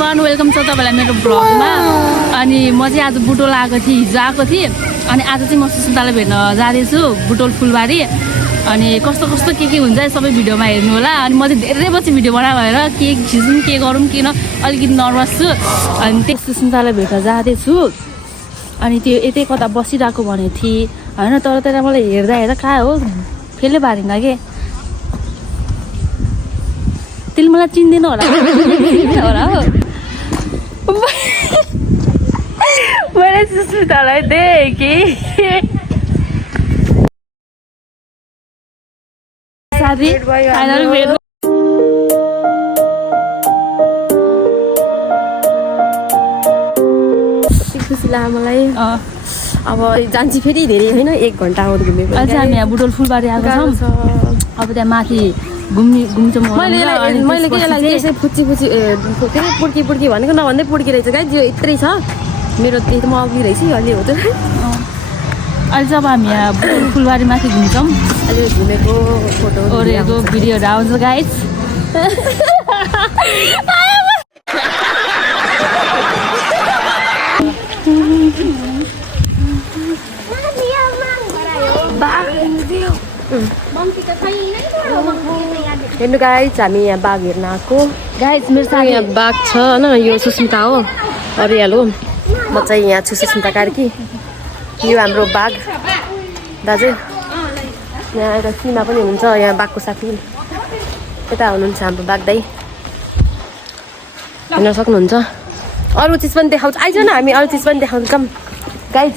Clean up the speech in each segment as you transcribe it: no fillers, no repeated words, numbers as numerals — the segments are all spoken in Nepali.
एभ्रीवन वेलकम छ तपाईलाई मेरो ब्लगमा। अनि म चाहिँ आज बुटोल आएको थिएँ, हिजो आएको थिएँ। अनि आज चाहिँ म सुस्मितालाई भेट्न जाँदैछु बुटोल फुलबारी। अनि कस्तो कस्तो के हुन्छ सबै भिडियोमा हेर्नु होला। अनि म चाहिँ धेरै पछि भिडियो बना भएर के खिचौँ के गरौँ किन अलिकति नर्भस छु। अनि त्यो सुस्मितालाई भेट्न जाँदैछु। अनि त्यो यतै कता बसिरहेको भनेको थिएँ होइन, तर त्यसलाई मलाई हेर्दा हेर्दा कहाँ हो फेलै बारिन के त्यसले मलाई चिन्दैन होला हो। मैले सुस्मितालाई देखेँ साथी फाइनल भेट। खुसी लाग्यो मलाई। अब जान्छु फेरि धेरै होइन 1 घन्टा आउनु घुमेको। अझै हामी यहाँ बुटोल फुलबारी आएको छौँ। अब त्यहाँ माथि घुम्छौँ। मैले के लाग्यो यसै फुच्ची के अरे पुड्की भनेको नभन्दै पुड्की रहेछ गाई। यो यत्रै छ मेरो त्यही त म अघि रहेछ अलि हो त। अहिले चाहिँ अब हामी यहाँ बुटोल फुलबारी माथि घुम्छौँ। अहिले घुमेको फोटो ओरेको भिडियोहरू आउँछ गाइस। हेर्नु गाइस हामी यहाँ बाघ हेर्न आएको। गाइस मेरो साथी यहाँ बाघ छ होइन, यो सुस्मिता हो अरियाल हो। म चाहिँ यहाँ छु सुस्मिता कार्की। यो हाम्रो बाघ दाजु। यहाँ एउटा सीमा पनि हुनुहुन्छ, यहाँ बाघको साथी यता हुनुहुन्छ हाम्रो बाघ दाइ, हेर्न सक्नुहुन्छ। अरू चिज पनि देखाउँछ, आइज न हामी अरू चिज पनि देखाउँछौँ गाइस।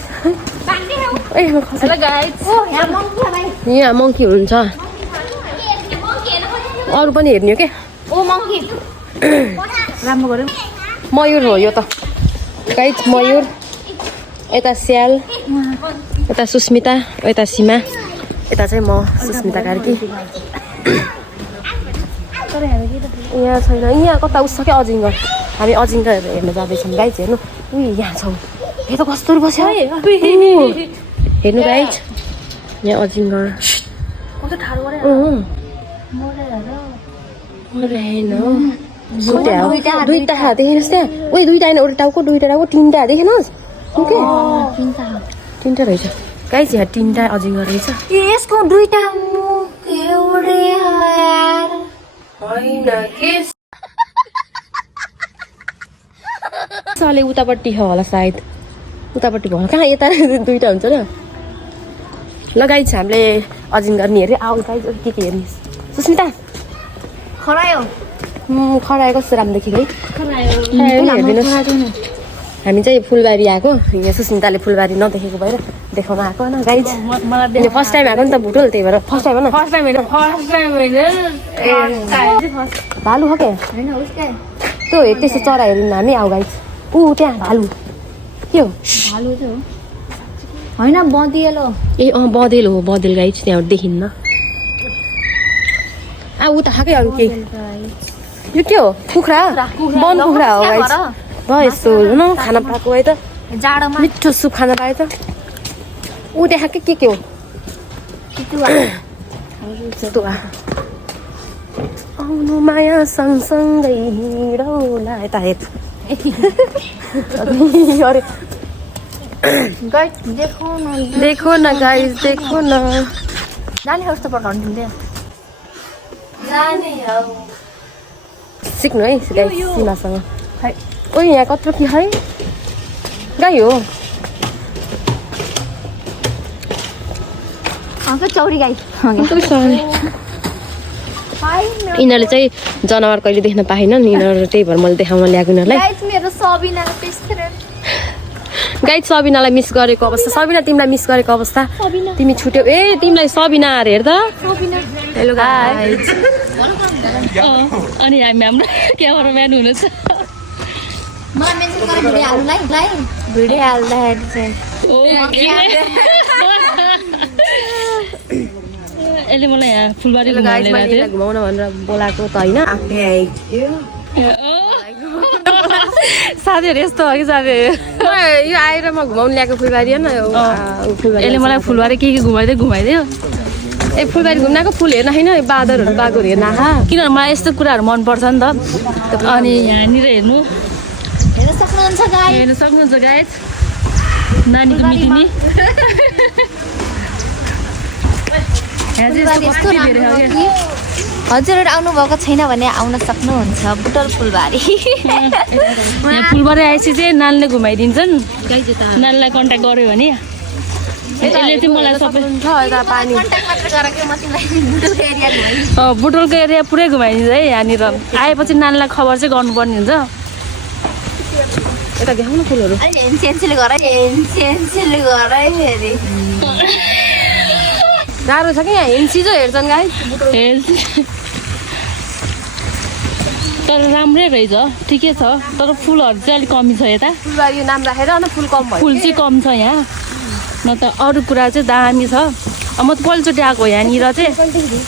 यहाँ मङ्की हुनुहुन्छ, अरू पनि हेर्ने हो क्या। राम्रो गऱ्यौ। मयूर हो यो त गाइस, मयूर। यता स्याल, यता सुस्मिता, यता सीमा, यता चाहिँ म सुस्मिता कार्की। यहाँ छैन, यहाँ कता उस क्या अजिङ्गर। हामी अजिङ्गर हेर्न जाँदैछौँ गाइस। हेर्नु उयो यहाँ छौँ। यो त कस्तो बस्यो हेर्नु गाइस, यहाँ अजिङ्गर। दुईटा देखेनुहोस् त्यहाँ। उयो दुईटा होइन, एउटा टाउको दुईटा टाउको तिनवटा देखेनुहोस्। तिनवटा रहेछ गाइस, यहाँ 3टा अजिङ्गर रहेछ। यसको दुईटा साले उतापट्टि होला सायद, उतापट्टि भयो कहाँ, यता 2टा हुन्छ र। ल गाइस हामीले अजिङ्गर नि हेऱ्यो। आऊ गाइस के हेर्ने सुस्मिता खरायो खरायो कस्तो राम्रो देखियो है। हेरिदिनुहोस्। हामी चाहिँ फुलबारी आएको। यहाँ सुस्मिताले फुलबारी नदेखेको भएर देखाउन आएको होइन गाइस। फर्स्ट टाइम आएको नि त बुटोल, त्यही भएर फर्स्ट टाइम होइन। भालु हो क्या त्यो त्यस्तो चरा हेर्नु हामी। आऊ गाइस ऊ त्यहाँ भालु के हो होइन बँदेलो। ए बँदेल हो, बँदेल गाइस त्यहाँ देखिन्न। ऊ त खाएकै अरू केही। यो के हो कुखुरा, वन कुखुरा हो गाइस। ल यस्तो न खाना पाएको है त, जाडोमा मिठो सुप खाना पायो त। ऊ त्यहाँ के हो आउनु माया सँगसँगै हिँडौला यता हेर। अरे देखो न गाइस, देखो न। जाने कस्तो पठाउनु दिन्थ्यो सिक्नु है गाइस सीमासँग। ओ यहाँ कत्रो कि है गाई हो। चौरी गाई। यिनीहरूले चाहिँ जनावर कहिले देख्न पाएनन्, यिनीहरू त्यही भएर मैले देखाउन ल्याएको यिनीहरूलाई। गाइस सबिनालाई मिस गरेको अवस्था। सबिना तिमीलाई मिस गरेको अवस्था। तिमी छुट्यौ। ए तिमीलाई सबिना अरे हेर त। Hello guys. अनि हामी हाम्रो क्यामेराम्यान हुनुहुन्छ। यसले मलाई यहाँ फुलबारी घुमाउन भनेर बोलाएको त होइन। साथीहरू यस्तो हो कि साथीहरू, यो आएर म घुमाउनु ल्याएको फुलबारी होइन। यसले मलाई फुलबारी के घुमाइदियो। ए फुलबारी घुम्नको फुल हेर्न होइन, बाँदरहरू बाघहरू हेर्न आहा। किनभने मलाई यस्तो कुराहरू मनपर्छ नि त। अनि यहाँनिर हेर्नु सक्नुहुन्छ गाइस हेर्न सक्नुहुन्छ गाइस नानीको मिटिनी हजुरहरू आउनुभएको छैन भने आउन सक्नुहुन्छ बुटोल फुलबारी यहाँ फुलबारी आएपछि चाहिँ नानीले घुमाइदिन्छन् नानीलाई कन्ट्याक्ट गर्यो भने यसले चाहिँ मलाई सबै पानी कन्ट्याक्ट मात्र गरेको म तिमीलाई बुटोलको एरिया घुमाइ बुटोलको एरिया पुरै घुमाइदिन्छ है यहाँनिर आएपछि नानीलाई खबर चाहिँ गर्नुपर्ने हुन्छ यता देखाउनु फुलहरू अहिले हेन्सेन्सिल गर फेरि गाह्रो छ कि यहाँ हिँड्सिजो हेर्छन् गाई तर राम्रै रहेछ ठिकै छ तर फुलहरू चाहिँ अलिक कमी छ यता फुलबारी नाम राखेर न फुल कम भयो फुल चाहिँ कम छ यहाँ न त अरू कुरा चाहिँ दामी छ म त पहिलोचोटि आएको यहाँनिर चाहिँ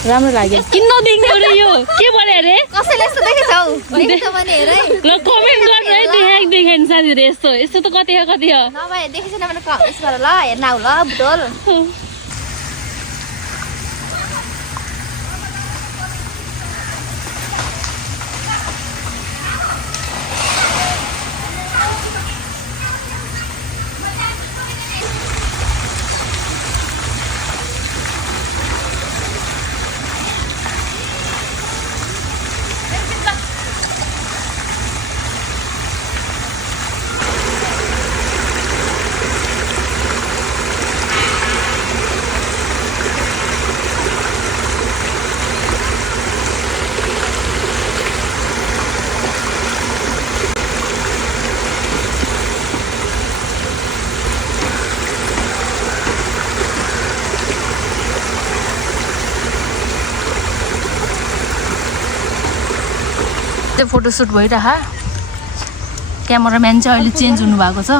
राम्रो लाग्यो किन नदेख्ने अरे यो के भन्यो अरे कसैले यस्तो देखेछौ देखेछौ भने हेर है ल कमेन्ट गर्नु है देखाएन साथीहरू यस्तो यस्तो त कति हो नभए देखेछैन भने उस गर ल हेर्न आऊ ल बुटोल फोटोसुट भइरह क्यामेराम्यान चाहिँ अहिले चेन्ज हुनुभएको छ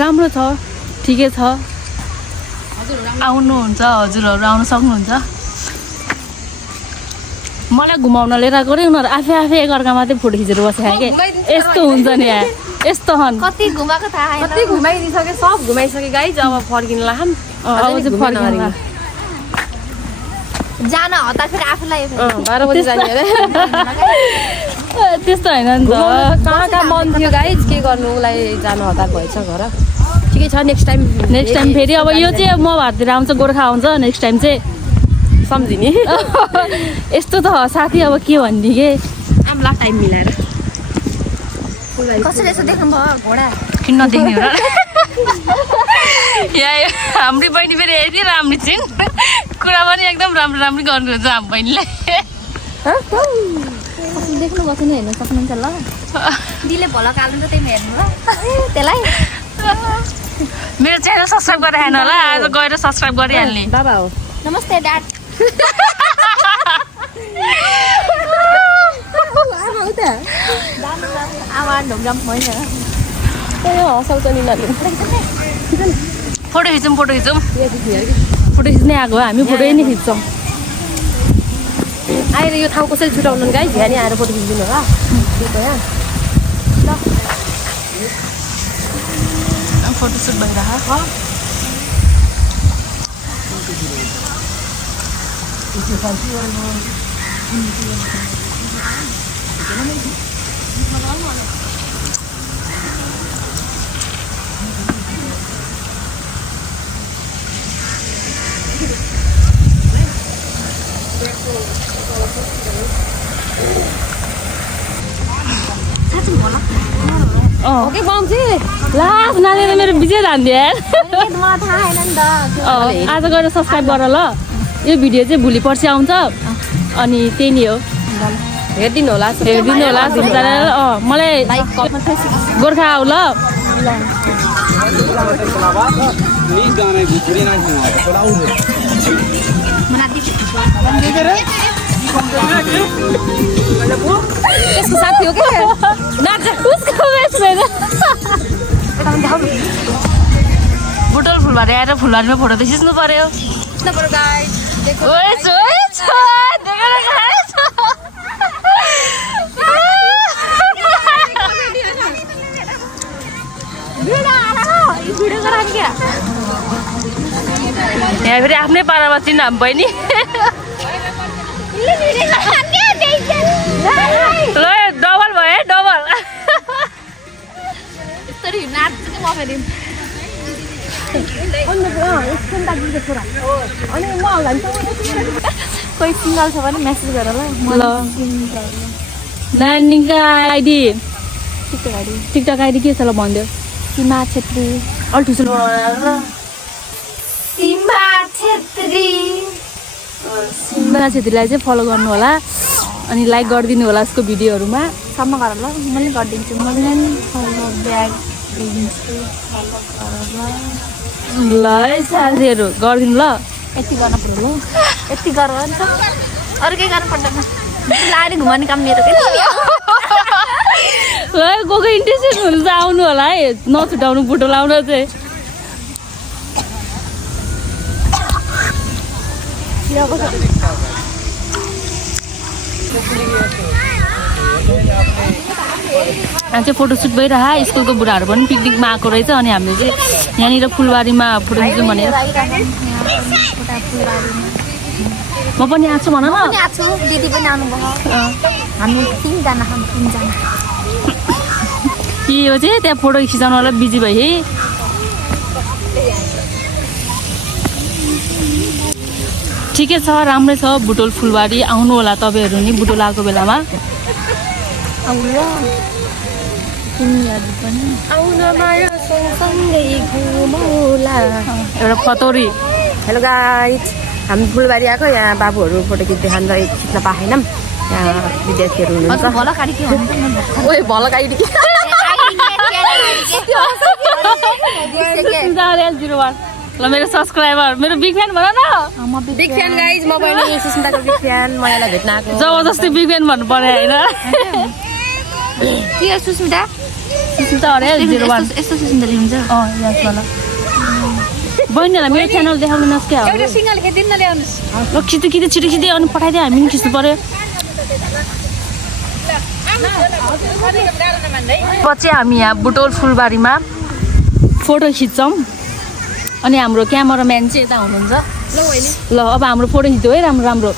राम्रो छ ठिकै छ आउनुहुन्छ हजुरहरू आउन सक्नुहुन्छ मलाई घुमाउन लिएर गएको रे उनीहरू आफै एकअर्कामा चाहिँ फोटो खिचेर बसेको के यस्तो हुन्छ नि यहाँ यस्तो हन् कति घुमाएको थाहा छैन कति घुमाइदिसके सब घुमाइसके गाई अब फर्किन लाग्छन् अब चाहिँ फर्किन जान हता फेरि आफूलाई 12 बजी जाने अरे त्यस्तो होइन नि त कहाँ मन थियो गाइज के गर्नु उसलाई जानु हतार भएछ घर ठिकै छ नेक्स्ट टाइम फेरि अब यो चाहिँ म भारतिर आउँछ गोर्खा आउँछ नेक्स्ट टाइम चाहिँ सम्झिने यस्तो त साथी अब के भन्ने के आम्ला टाइम मिलाएर कसैले यसो देख्नु भयो घोडा किन नदेख्ने हो र यहाँ हाम्री बहिनी फेरि यति राम्रो छिन् कुरा पनि एकदम राम्रो गर्नुहुन्छ हाम्रो बहिनीले देख्नु भएको नि हेर्नु सक्नुहुन्छ ल दिले भल काल्नु त त्यही हेर्नु ल त्यसलाई मेरो च्यानल सब्सक्राइब गरेर हेर्नु होला आज गएर सब्सक्राइब गरिहाल्ने बाबा हो नमस्ते ड्याड आमा ढोग्राम होइन हँसाउँछ नि नानी फोटो खिचौँ फोटो खिच्नै आएको हामी फोटो नै खिच्छौँ आएर यो ठाउँ कसरी छुटाउनु गाई यहाँ नि आएर फोटो खिचिदिनु होला ल फोटोसुट भइरहेको ओके बनाउँछ लास्ट नानीले मेरो विजय धान्दियो यार मलाई थाहा छैन नि त आज गएर सब्सक्राइब गर ल यो भिडियो चाहिँ भोलि पर्सि आउँछ अनि त्यही नै हो हेरिदिनु होला च्यानल मलाई गोर्खा आऊ ल त्यसको साथी हो क्या बुटोल फुलबारी आएर फुलबारीमा फोटो त खिच्नु पर्यो यहाँ फेरि आफ्नै पारामा चिन्न हामी बहिनी ल डबल भयो है डबल यसरी नाच्छु कि म फेरि कोही सिङ्गल छ भने मेसेज गर ल नानीको आइडी गाडी टिकटक आइडी के छ ल भनिदियो सीमा छेत्री अलि ठुलो बनाएर सीमा छेत्री सिमरा छेत्रीलाई चाहिँ फलो गर्नु होला अनि लाइक गरिदिनु होला उसको भिडियोहरूमा सम्म गर ल मैले गरिदिन्छु मैले नि फलो ब्याग दिन्छु ल है साथीहरू गरिदिनु ल यति गर्न पर्यो ल यति गर नि त अरू केही गर्नु पर्दैन लाडी घुमाउने काम मेरो के ल को इन्ट्रेस्टेड हुन्छ आउनु होला है नछुटाउनु बुटो लाउन चाहिँ चाहिँ फोटोसुट भइरह स्कुलको बुढाहरू पनि पिकनिकमा आएको रहेछ अनि हामीले चाहिँ यहाँनिर फुलबारीमा फोटो खिच्यौँ भनेर म पनि आएको छु भन न छु दिदी पनि आउनुभयो हामी 3 जना छौँ 3 जना कि यो चाहिँ त्यहाँ फोटो खिचाउनुलाई बिजी भयो है ठिकै छ राम्रै छ बुटोल फुलबारी आउनु होला तपाईँहरू नि बुटोल आएको बेलामा एउटा फतौरी हेलो गाइज हामी फुलबारी आएको यहाँ बाबुहरू फोटो खिच्न पाएनौँ यहाँ विद्यार्थीहरू हुनुहुन्छ भल काडी के भन्नु ओए भल गाइड ल मेरो सब्सक्राइबर मेरो बिग फ्यान भन न बिग फ्यान गाइज म पनि सुस्मिताको बिग फ्यान मलाई भेट्न आएको जबरजस्ती बिग फ्यान भन्नु पर्यो होइन के सुस्मिता सुस्मिता अरे 01 यस्तो सुस्मिता हुन्छ यस ल बहिनीहरूलाई मेरो च्यानल देखाउनुहोस् क्या एउटा सिंगल खेदिन न ल्याउनुस् ल छिटो छिटो छिटो अनि पठाइदियो हामी पनि खिच्नु पर्यो पछि हामी यहाँ बुटोल फुलबारीमा फोटो खिच्छौँ अनि हाम्रो क्यामेराम्यान चाहिँ यता हुनुहुन्छ ल अब हाम्रो फोटो खिच्यो है राम्रो राम्रो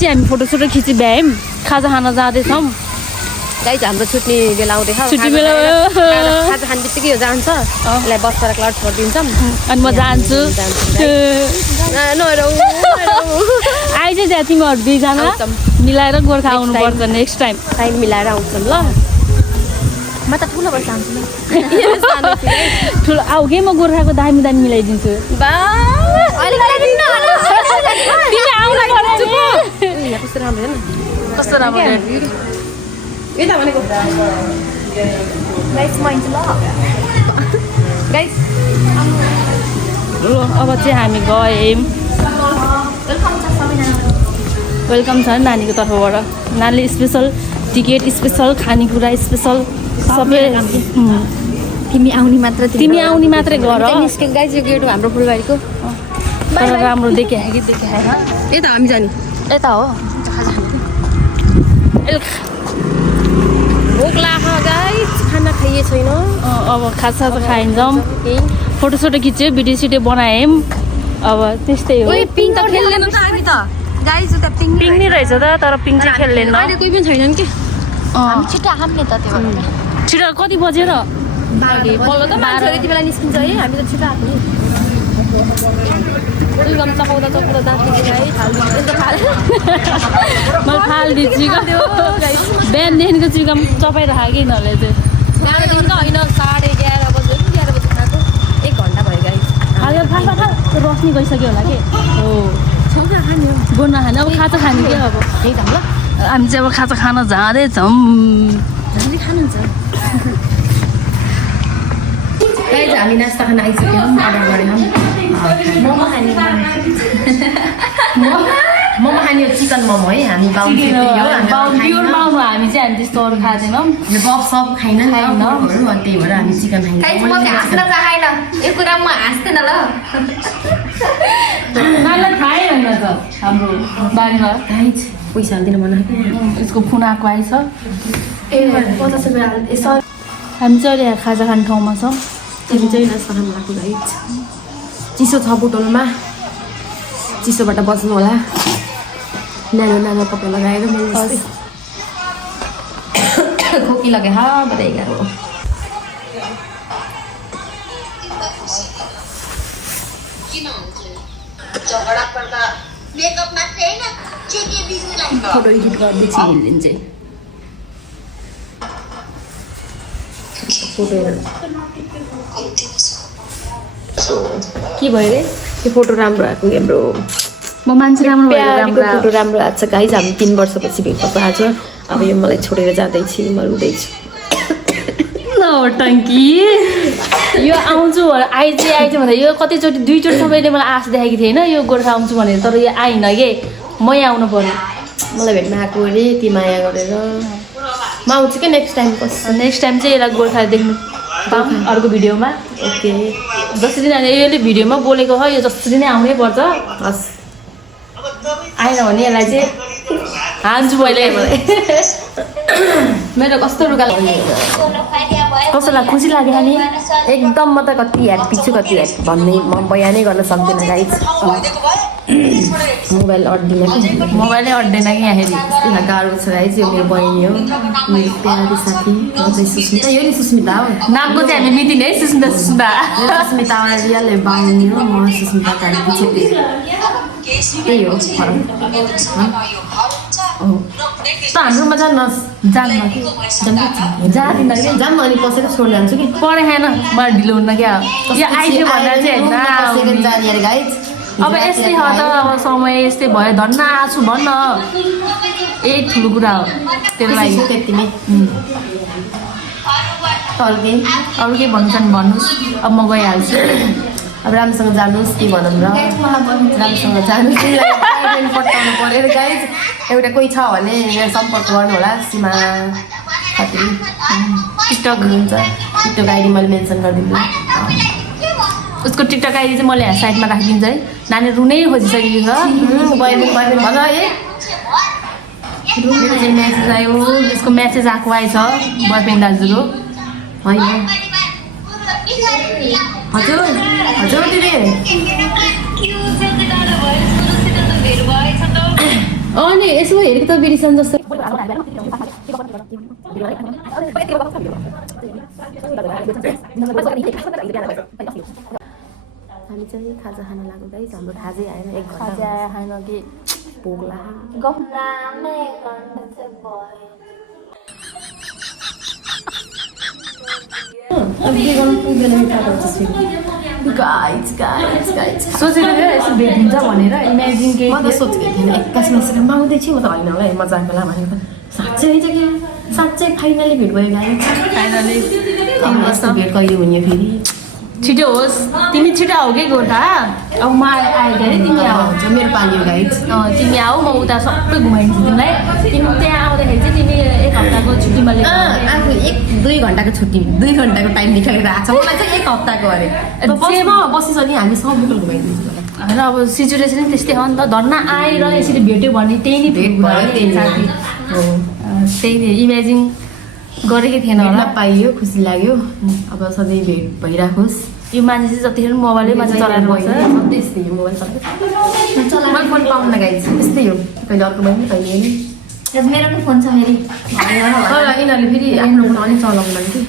चाहिँ हामी फोटोसोटो खिची भ्यायौँ खाजा खान जाँदैछौँ गाइज हाम्रो छुट्ने बेला आउँदैछ छुट्टी बेला खाजा खाने बित्तिकै यो जान्छ यसलाई बसबाट क्लाउड छोडिदिन्छौँ अनि म जान्छु आइज त्यहाँ तिमीहरू दुईजना मिलाएर गोर्खा आउनुपर्छ नेक्स्ट टाइम टाइम मिलाएर आउँछौँ ल म त ठुलो भएर जान्छु नि ठुलो आऊ के म गोर्खाको दामी दामी मिलाइदिन्छु तिमी आउनु पर्यो कस्तो राम्रो हेर्न कस्तो राम्रो यता भनेको गाइस म हिँड्छु ल गाइज ल अब चाहिँ हामी गयौँ वेलकम छ नानीको तर्फबाट नानीले स्पेसल टिकट स्पेसल खानेकुरा स्पेसल सबै तिमी आउने मात्र तिमी आउने मात्रै गर निस्क्यो गाइज यो गेट हो हाम्रो फुलबारीको तर राम्रो देखाए कि देखाएन यता हामी जाने यता हो भोक लाग गाइज खाना खाइए छैन अब खाजा त खाइन्छौँ फोटोसोटो खिच्यो भिडियो सिडियो बनायौँ अब त्यस्तै हो पिङ त खेल्दैन त हामी त गाइज उता पिङ पिङ नै रहेछ त तर पिङ चाहिँ खेल्दैन अहिले कोही पनि छैनन् कि हामी छिट्टो आऊँ नि त त्यो भएर छिटो कति बजेर पल्लो त मान्छेहरू यति बेला निस्किन्छ है हामी त छिटो आएको चुइगम चपाउँदा चपाउँदा दाँत है मैले फालिदिन्छु बिहानदेखिको चिकन चपाइरहेको कि यिनीहरूले चाहिँ बिहानदेखि त होइन 11:30 बजे 11 बजे खाएको 1 घन्टा भयो गाइज रस्नी गइसक्यो होला कि हो छौका खाने हो गोन खाने अब खाजा खाने क्या अब त्यही त ल हामी चाहिँ अब खाजा खान जाँदैछौँ हामीले खानुहुन्छ गाइज हामी नास्ता खान आइसक्यौँ अर्डर गरेँ मोमो खाने मोमो खाने हो चिकन मोमो है हामी बाउन्ड्री हो प्योर माउमा हामी चाहिँ हामी त्यस्तो अरू खाँदैनौँ सब सब खाइन नि त्यही भएर हामी चिकन खाइन्छ हाँस्न चाहेन यो कुरा म हाँस्दैन ल नानीलाई थाहै होइन त हाम्रो बारीमा गाइज पैसा हाल्दिनँ मलाई यसको फोन आएको आएछ ए 50 रुपियाँ यसो हामी चाहिँ अहिले खाजा खाने ठाउँमा छौँ तिमी चाहिँ नास्ता खानु लाग्यो गाइज चिसो छ बोतलमा चिसोबाट बस्नु होला नानो नानो कपडा लगाएर मैले खोकी लगे हा बधाई गाह्रो फोटो एडिट गर्दैछु हिँड्लिन् चाहिँ फोटो के भयो रे त्यो फोटो राम्रो आएको हाम्रो म मान्छे राम्रो भएर प्यारीको राम्रो फोटो राम्रो आएको छ गाइज हामी 3 वर्षपछि भेट्नु आज अब यो मलाई छोडेर जाँदैछु म रुँदैछु टङ्की यो आउँछु आइज भन्दा यो कतिचोटि 2 चोटि सबैले मलाई आश देखाएको थिएन यो गोर्खा आउँछु भनेर तर यो आइन के मै आउनु पर्यो मलाई भेट्न आएको अरे ती माया गरेर म आउँछु कि नेक्स्ट टाइम नेक्स्ट टाइम चाहिँ यसलाई गोर्खा देख्नु पाऊँ अर्को भिडियोमा ओके जसरी नै यसले भिडियोमा बोलेको हो यो जसरी नै आउनै पर्छ हस् आएन भने यसलाई चाहिँ हान्छु मैले मेरो कस्तो रुगा कस्तो लाग्यो खुसी लाग्यो नि एकदम म त कति ह्याप्पी छु कति ह्याप्पी भन्ने म बयानै गर्न सक्दिनँ गाइज मोबाइल अड्दिनँ कि मोबाइलै अड्दैन कि यहाँखेरि यहाँ गाह्रो छ गाइज यो मेरो बहिनी हो मेरो प्यारी साथी म चाहिँ सुस्मिता यो नि सुस्मिता हो नामको चाहिँ हामी मिटिङ है सुस्मिता सुस्मिता सुस्मिता रियल बहिनी हो म सुस्मिता कार्की छेत्री त्यही हो फरक त हाम्रोमा जान्न जान्न कि जाँदिन कि जान्न अनि कसरी छोड जान्छु कि पढाइ खाएन मलाई ढिलो हुन्न क्या यो आइदियो भन्दा चाहिँ होइन जाने अरे गाइज अब यस्तै हो त अब समय यस्तै भयो धन्न आछु भन्न यही ठुलो कुरा हो त्यो लागि त्यतिमै अरू केही भन्नु छ भने भन्नुहोस् अब म गइहाल्छु अब राम्रोसँग जानुहोस् के भनौँ र राम्रोसँग जानुहोस् पठाउनु पऱ्यो अरे गाइज एउटा कोही छ भने सम्पर्क गर्नु होला सीमा खत्री टिकटक हुनुहुन्छ टिकटक आइडी मैले मेन्सन गरिदिनु उसको टिकटक आइडी चाहिँ मैले यहाँ साइडमा राखिदिन्छु है नानी रुनै खोजिसकेको छ भन है मेरो चाहिँ म्यासेज आयो यसको म्यासेज आएको आएछ बोयफ्रेन्ड दाजुको होइन हजुर हजुर दिदी अनि यसो हेरेको त बिरिसन जस्तो हामी चाहिँ खाजा खान लाग्यो गाइस हाम्रो खाजै आएन 1 घन्टा खाजा खान कि भोक लाग्यो अब के गर्नु पुग्दैन थाहा पाउँछ गाइस सोचेको थियो यसो भेट हुन्छ भनेर इमेजिन के म त सोचेको थिएन 21 मासमा आउँदैछु म त होइन होला है मजाको होला भनेको साँच्चै है क्या साँच्चै फाइनली भेट भयो गाइस फाइनली यस्तो भेट कहिले हुने फेरि छिटो होस् तिमी छिटो आऊ के गोर्खा अब म आएँ अरे तिमी आऊ हुन्छ मेरो पानी हो गाइस तिमी आऊ म उता सबै घुमाइदिन्छु तिमीलाई तिमी त्यहाँ आउँदाखेरि चाहिँ तिमी 1 हप्ताको छुट्टीमा लिएर आफू 1-2 घन्टाको छुट्टी 2 घन्टाको टाइम निकालेर आएको छ मलाई चाहिँ 1 हप्ताको अरे बसिस अनि हामी सब बुटल घुमाइदिन्छु होइन अब सिचुएसन त्यस्तै हो नि त धन्न आएर यसरी भेट्यो भने त्यही नै भेट भयो त्यही इमेजिन गरेकै थिएन होला पाइयो खुसी लाग्यो अब सधैँ भेट भइराखोस् यो मान्छे चाहिँ जतिखेर मोबाइलै मान्छे चलाएर बस्छ त्यस्तै हो मोबाइल चलाएर फोन पाउन गाइस त्यस्तै हो कहिले अर्को पनि कहिले मेरो पनि फोन छ फेरि तर यिनीहरूले फेरि आफ्नो फोन अलिक चलाउनु कि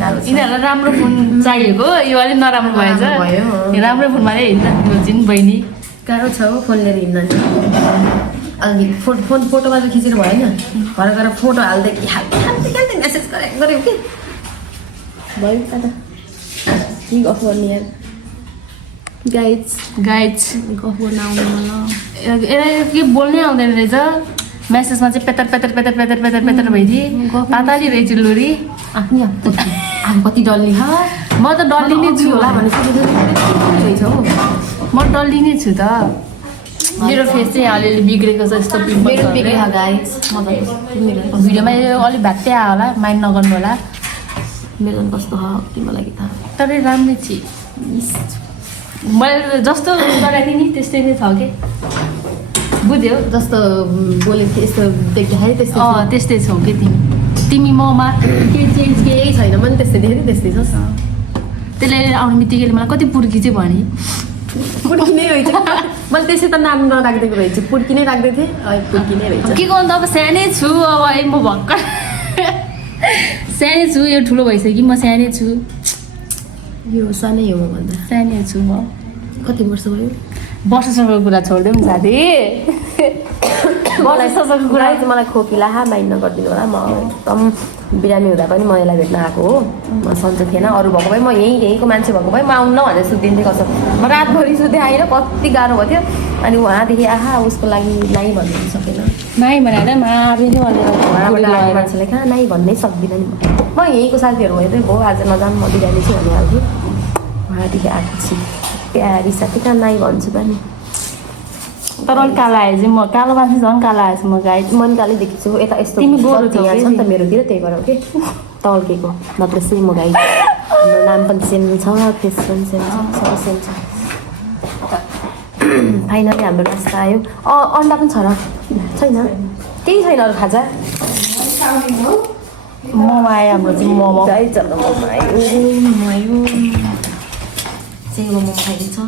गाह्रो छ यिनीहरूलाई राम्रो फोन चाहिएको यो अलिक नराम्रो भएछ भयो। राम्रो फोनमा हिँड्न जुन बहिनी गाह्रो छ हो फोन लिएर हिँड्न अनि फोन फोटोमा चाहिँ खिचेर भएन घर गएर फोटो हाल्दै हाल्दै मेसेज गऱ्यो कि भयो त के गफ गर्ने यार गाइड्स गफ गर्न आउँदैन यसलाई के बोल्नै आउँदैन रहेछ मेसेजमा चाहिँ पेतर भइदिए पाताली रहेछ लोरी आफ्नै आफू कति डल्ली म त डल्ली नै छु होला भने रहेछ हो म डल्ली नै छु त मेरो फेस चाहिँ अलिअलि बिग्रेको छ यस्तो मेरो बिग्रेको गाइस पिम्पल भिडियोमा यो अलिक भ्यात्तै आयो होला माइन्ड नगर्नु होला मेरो कस्तो हो तिमीलाई लागि थाहा तर राम्रै छु मैले जस्तो गरेको थिएँ नि त्यस्तै नै छ कि बुझ्यौ जस्तो बोलेको थिएँ यस्तो देख्दाखेरि त्यस्तै त्यस्तै छौ कि तिमी ममा केही चेन्ज केही छैन पनि त्यस्तै देखेँ त्यस्तै छ त्यसले आउने बित्तिकै मलाई कति पुर्की चाहिँ भने पुर्की नै रहेछ मैले त्यसै त नाम नराखिदिएको रहेछ पुर्की नै राख्दै थिएँ पुर्की नै रहेछ के गर्नु त अब सानै छु अब है म भर्खर सानै छु यो ठुलो भइसक्यो म सानै छु यो सानै हो भन्दा सानै छु म कति वर्ष भयो वर्षसम्मको कुरा छोडिदिउँ साथी वर्षसम्मको कुरा चाहिँ मलाई खोकिला माइन्ड नगरिदिनु होला म एकदम बिरामी हुँदा पनि म यसलाई भेट्न आएको हो म सन्चो थिएन अरू भएको भए म यहीँको मान्छे भएको भए म आउन भनेर सुत्दिन्थेँ कसो म रातभरि सुत्दै आएर कति गाह्रो भयो थियो अनि उहाँदेखि आहा उसको लागि नाइ भनिदिनु सकेन नाइ भनेर मारिदिनु भनेर उहाँबाट आएको मान्छेलाई कहाँ नाइ भन्नै सक्दिनँ नि म यहीँको साथीहरू भयो चाहिँ भयो आज नजानु म बिरामी छु भनिहाल्थेँ उहाँदेखि आएको छु प्यारी साथी कहाँ नाइ भन्छु त नि तर अलिक कालो आएछ म कालो मान्छे झन् कालो आएछ म गाई मन कालै देखेको छु यता यस्तो तिमी गोरो बत्ती यहाँ छ नि त मेरोतिर त्यही भएर हो कि तल्केको नत्र सेम हो गाई हाम्रो नाम पनि सेम छ फेस पनि सेम छ सबै सेम छ फाइनली हाम्रो नास्ता आयो अन्डा पनि छ र छैन केही छैन अरू खाजा मोमो आयो हाम्रो चाहिँ मोमो मोमो आयो चाहिँ मोमो खाइदिन्छ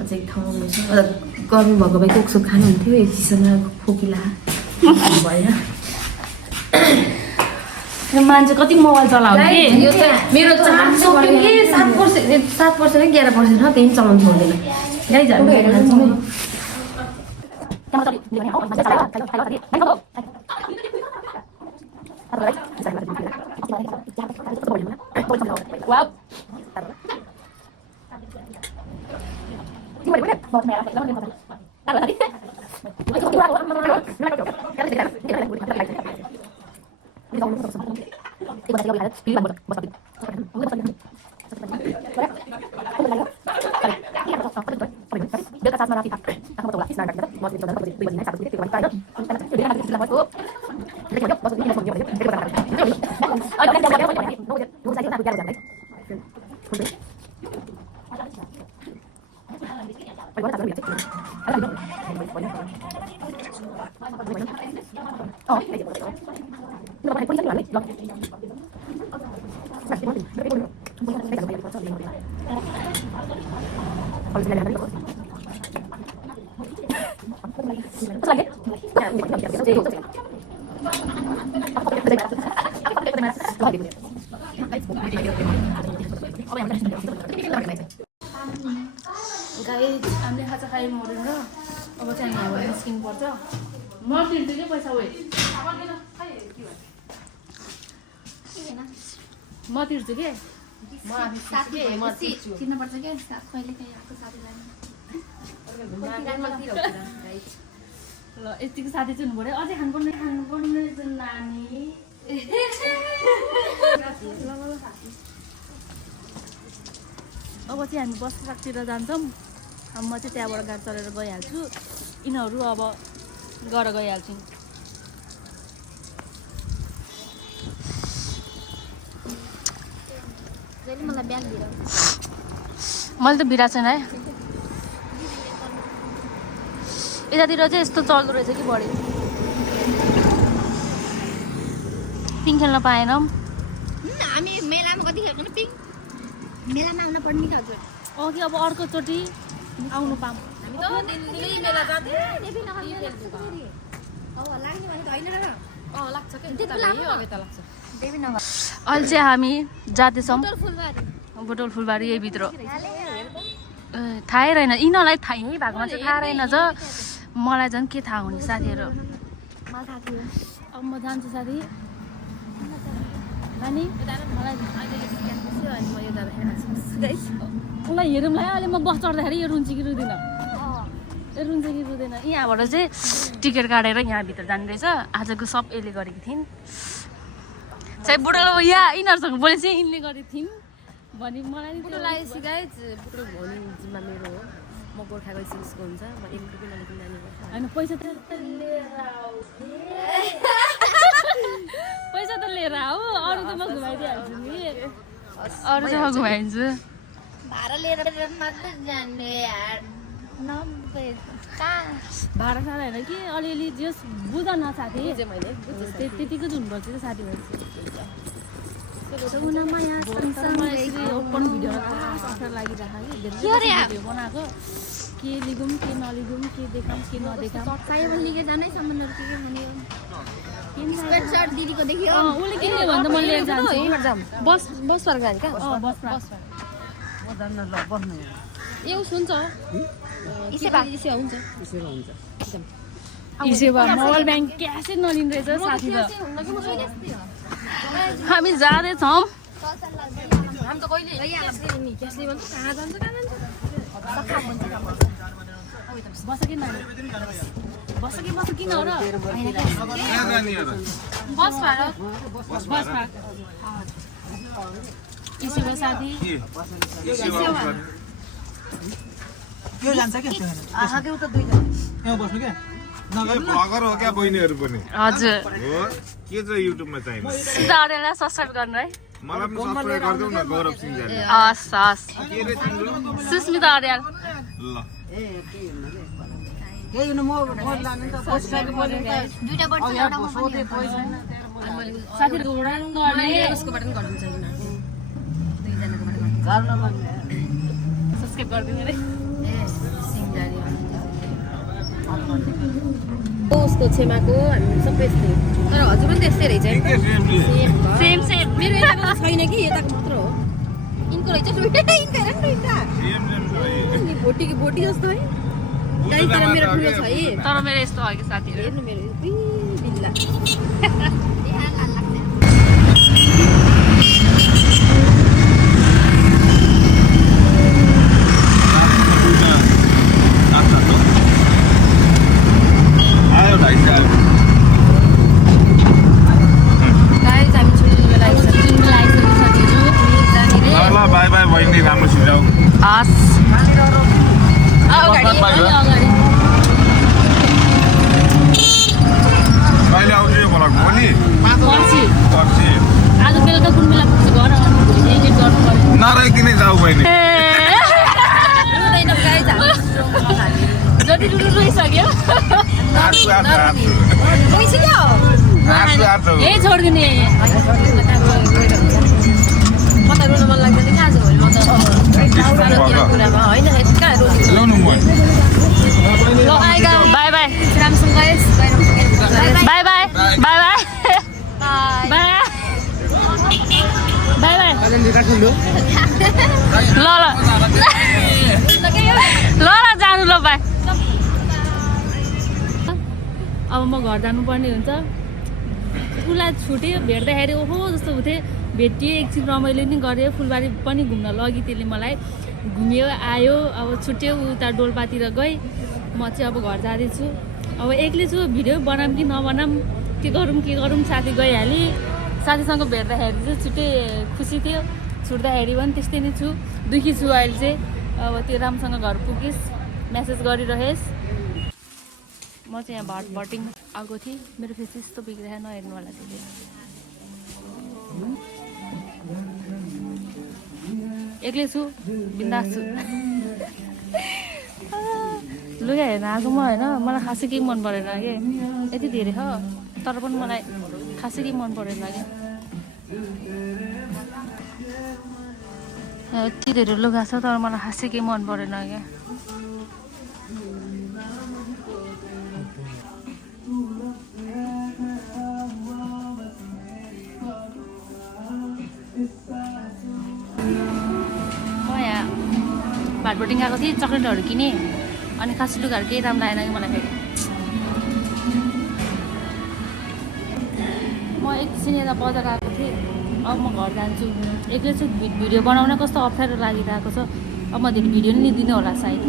अझै ठाउँमा छ गर्नु भएको भए कोकसोक खानुहुन्थ्यो एक चिसोमा खोकिला भएर मान्छे कति मोबाइल चलाउने यो त मेरो 7 वर्ष 7 वर्ष नै 11 वर्ष छ त्यही चलाउनु छोड्दैन गाई जानु हामीले खाजा खाइ मर्यौँ र अब चाहिँ हामी यहाँबाट निस्किनुपर्छ म तिर्छु कि पैसा उयो म तिर्छु के तिर्नुपर्छ क्या कहिले काहीँ आएको साथीलाई ल यतिको साथी चाहिँ हुनु पऱ्यो अझै खानुपर्ने नानी अब चाहिँ हामी बस ट्र्याकतिर जान्छौँ म चाहिँ त्यहाँबाट गाडी चढेर गइहाल्छु यिनीहरू अब गएर गइहाल्छौँ मलाई ब्याग दिएर मैले त भिराएको छैन है यतातिर चाहिँ यस्तो चल्दो रहेछ कि बढी पिङ खेल्न पाएनौँ हामी मेलामा कति खेल्छ नि पिङ मेलामा आउन पर्ने क्या हजुर कि अब अर्कोचोटि आउनु पाऊँ अहिले चाहिँ हामी जाँदैछौँ बुटोल फुलबारी यहीभित्र थाहै रहेन यिनीहरूलाई थाहै भएको मान्छे थाहा रहेन ज मलाई झन् के थाहा हुने साथीहरू अब म जान्छु साथी नानी उसलाई हेरौँला अहिले म बस चढ्दाखेरि यो रुन्छ कि रुँदैन रुन्छ कि रुँदैन यहाँबाट चाहिँ टिकट काटेर यहाँभित्र जाने रहेछ आजको सब यसले गरेको थिइन् चाहिँ बुढो यहाँ यिनीहरूसँग बोले चाहिँ यिनले गरेको थिइन् भने मलाई बुटोलाई सिकाए बुटो भन्ने जिम्मा मेरो हो म गोर्खा गइसकेको हुन्छ म 1 रुपियाँ नलिकन जानुपर्छ होइन पैसा त लिएर आऊ अरू त म घुमाइदिइहाल्छु नि अरू चाहिँ म घुमाइदिन्छु भाडा लिएर मात्रै जाने यार भाडा साडा होइन कि अलिअलि जस बुझ न साथी मैले त्यतिको हुनुपर्छ क्या साथीहरू बनाएको के लिगौँ के नलिगौँ के देखाऊँ के नदेखाऊँ चाहियो भने लिएर जानै सामानहरू के भन्यो स्वेटशर्ट दिदीको देखियो उसले किन्ने भने त म लिएर जान्छु बस पार्क जाने क्या बस ए उस हुन्छ मोबाइल ब्याङ्क क्यासै नलिने रहेछ साथी त हामी जाँदैछौँ हामी त कहिले क्यासले भन्छ कहाँ जान्छ बस कि नानी बस किन हो र बस इसो साथी के जान्छ के आहा के उता दुईजना यहाँ बस्नु के ब्लगर हो क्या बहिनीहरू पनि हजुर हो के चाहिँ युट्युबमा चाहिन्छ सिधा अरेलाई सब्सक्राइब गर्नु है मलाई पनि सब्स्क्राइब गरिदेऊ न गौरव सिंह जाने हस् के रे तिम्रो सुस्मिता अर्याल ल केही हुनु म लाने त बसिसकेको पर्यो दुईटा बट्टा एउटा म पनि साथीहरू उसकोबाट पनि गर्नु छैन दुईजनाकोबाट गर्न मान्ने सब्सक्राइब गरिदिनु रे उसको छेमाको हामी सबै यस्तै तर हजुर पनि त्यस्तै रहेछ के सेम सेम मेरो यताको छैन कि यताको मात्र हो यिनको रहेछ दुईटा यिनको हेर नि दुईटा भोटी जस्तो है गाईतिर मेरो ठुलो छ है तर मेरो यस्तो हो कि साथीहरू हेर्नु मेरो बिल्ला आयो भाइ साहब ल बाई बाई बहिनी राम्रोसित जाऊ हस् कहिले आउँछु यो ब्लग भोलि पर्सि पर्सि आज बेलुका कुन बेला पुग्छु घर एडिट गर्नु पर्यो नराइकिनै जाऊ बहिनी जति ठुलो रोइसक्यो आँसु ए छोडिदिने म त रुन मन लाग्दैन कि आज भोलि म त कुरामा होइन कहाँ रोनु ल्याउनु म ल आएगा बाई बाई राम्रोसँग गएस् ठुलो ल ल ल ल जानु ल बाई। अब म घर जानुपर्ने हुन्छ। उसलाई छुट्यो भेट्दाखेरि ओहो जस्तो हुन्थ्यो, भेटियो एकछिन रमाइलो नि गऱ्यो, फुलबारी पनि घुम्न लग्यो त्यसले मलाई, घुम्यो आयो। अब छुट्यो उता डोल्पातिर गएँ। म चाहिँ अब घर जाँदैछु। अब एक्लै छु, भिडियो बनाऊँ कि नबनाऊँ, के गरौँ साथी गइहालेँ। साथीसँग भेट्दाखेरि चाहिँ छुट्टै खुसी थियो, छुट्दाखेरि पनि त्यस्तै नै छु, दुःखी छु अहिले चाहिँ। अब त्यो राम्रोसँग घर पुगिस्, मेसेज गरिरहेस्। म चाहिँ यहाँ भटिङ आएको थिएँ, मेरो फेस यस्तो बिग्रेर नहेर्नु होला त्यसले। एक्लै छु, बिन्दास छु। लुगा हेर्न आएको म होइन, मलाई खासै केही मन परेन कि, यति धेरै छ तर पनि मलाई खासै केही मन परेन कि। यति धेरै लुगा छ तर मलाई खासै केही मन परेन क्या। म यहाँ भाटबटिङ गएको थिएँ, चक्लेटहरू किनेँ, अनि खासै लुगाहरू केही राम्रो लागेन कि मलाई फेरि। म एकछिन यता बजार आएको थिएँ, अब म घर जान्छु। एक्लै चाहिँ भिडियो बनाउन कस्तो अप्ठ्यारो लागिरहेको छ। अब म धेरै भिडियो नि लिँदिनँ होला सायद।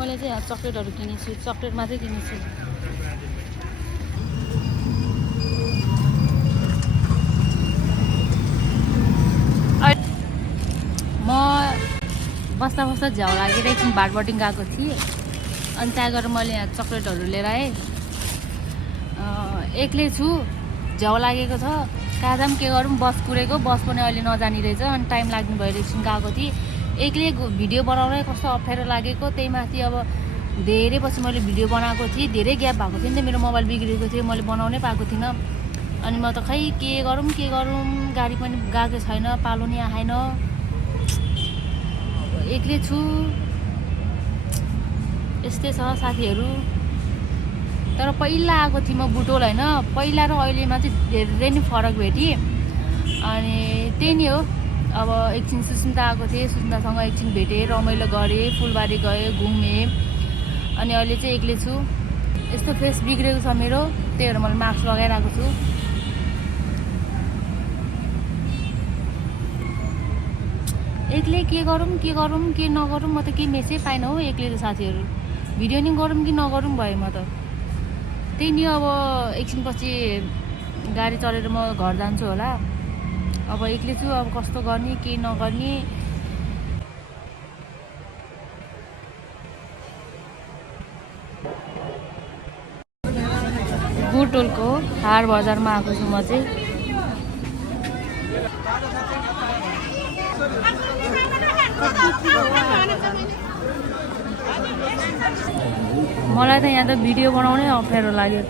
मैले चाहिँ यहाँ चक्लेटहरू किनेछु, चक्लेट मात्रै किनेछु। म बस्दा बस्दा झ्याउ लागेर एकछिन भाटबटिङ गएको थिएँ, अनि त्यहाँ गएर मैले यहाँ चक्लेटहरू लिएर आएँ। एक्लै छु, झ्याउ लागेको छ, कहाँ जाऊँ के गरौँ, बस कुरेको, बस पनि अहिले नजाने रहेछ, अनि टाइम लाग्ने भएर एकछिन गएको थिएँ। एक्लै भिडियो बनाउनै कस्तो अप्ठ्यारो लागेको, त्यही माथि अब धेरै पछि मैले भिडियो बनाएको थिएँ, धेरै ग्याप भएको थियो नि त, मेरो मोबाइल बिग्रेको थियो, मैले बनाउनै पाएको थिइनँ। अनि म त खै के गरौँ, गाडी पनि गएको छैन, पालो नि आएन, एक्लै छु, यस्तै छ साथीहरू। तर पहिला आएको थिएँ म बुटोल होइन, पहिला र अहिलेमा चाहिँ धेरै नै फरक भेटेँ। अनि त्यही नै हो। अब एकछिन सुस्मिता आएको थिएँ, सुस्मितासँग एकछिन भेटेँ, रमाइलो गरेँ, फुलबारी गएँ, घुमेँ। अनि अहिले चाहिँ एक्लै छु, यस्तो फेस बिग्रेको छ मेरो, त्यही भएर मैले मास्क लगाइरहेको छु। एक्लै के गरौँ के नगरौँ, म त केही मेसै पाइनँ हो एक्लै त साथीहरू। भिडियो नि गरौँ कि नगरौँ भयो म त। त्यही नि अब एकछिन पछि गाडी चढेर म घर जान्छु होला। अब एक्लै छु, अब कस्तो गर्ने के नगर्ने। बुटोलको हार बजारमा आएको छु म चाहिँ। मलाई त यहाँ त भिडियो बनाउनै अप्ठ्यारो लाग्यो।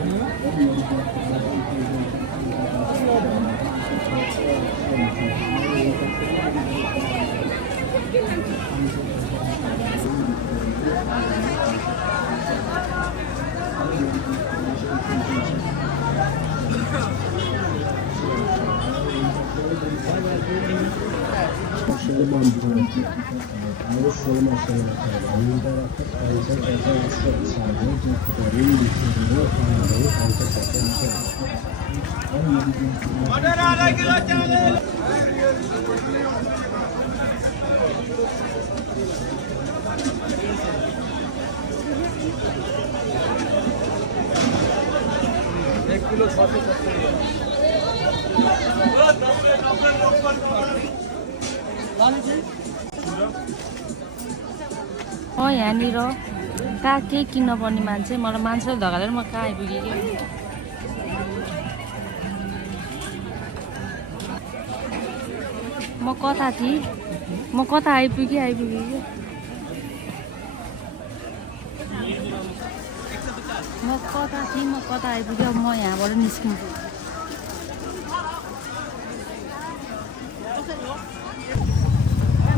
यहाँनिर कहाँ के किन्न पर्ने मान्छे, मलाई मान्छे धगालेर म कहाँ आइपुगेँ कि। म कता थिएँ, म कता आइपुगेँ कि। म कता थिएँ, म कता आइपुगेँ। अब म यहाँबाट निस्किन्छु।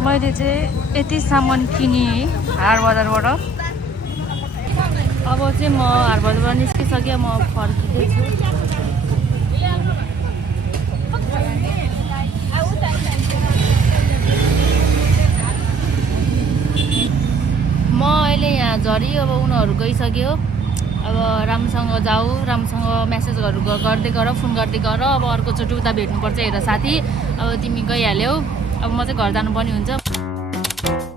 मैले चाहिँ यति सामान किनेँ हार बजारबाट। अब चाहिँ म हारबरबाट निस्किसकेँ म फर्किँदैछु म अहिले यहाँ झरी अब उनीहरू गइसक्यो अब राम्रोसँग जाऊ राम्रोसँग मेसेजहरू गर्दै गर फोन गर्दै गर अब अर्कोचोटि उता भेट्नुपर्छ हेर साथी अब तिमी गइहाल्यौ अब म चाहिँ घर जानुपर्ने हुन्छ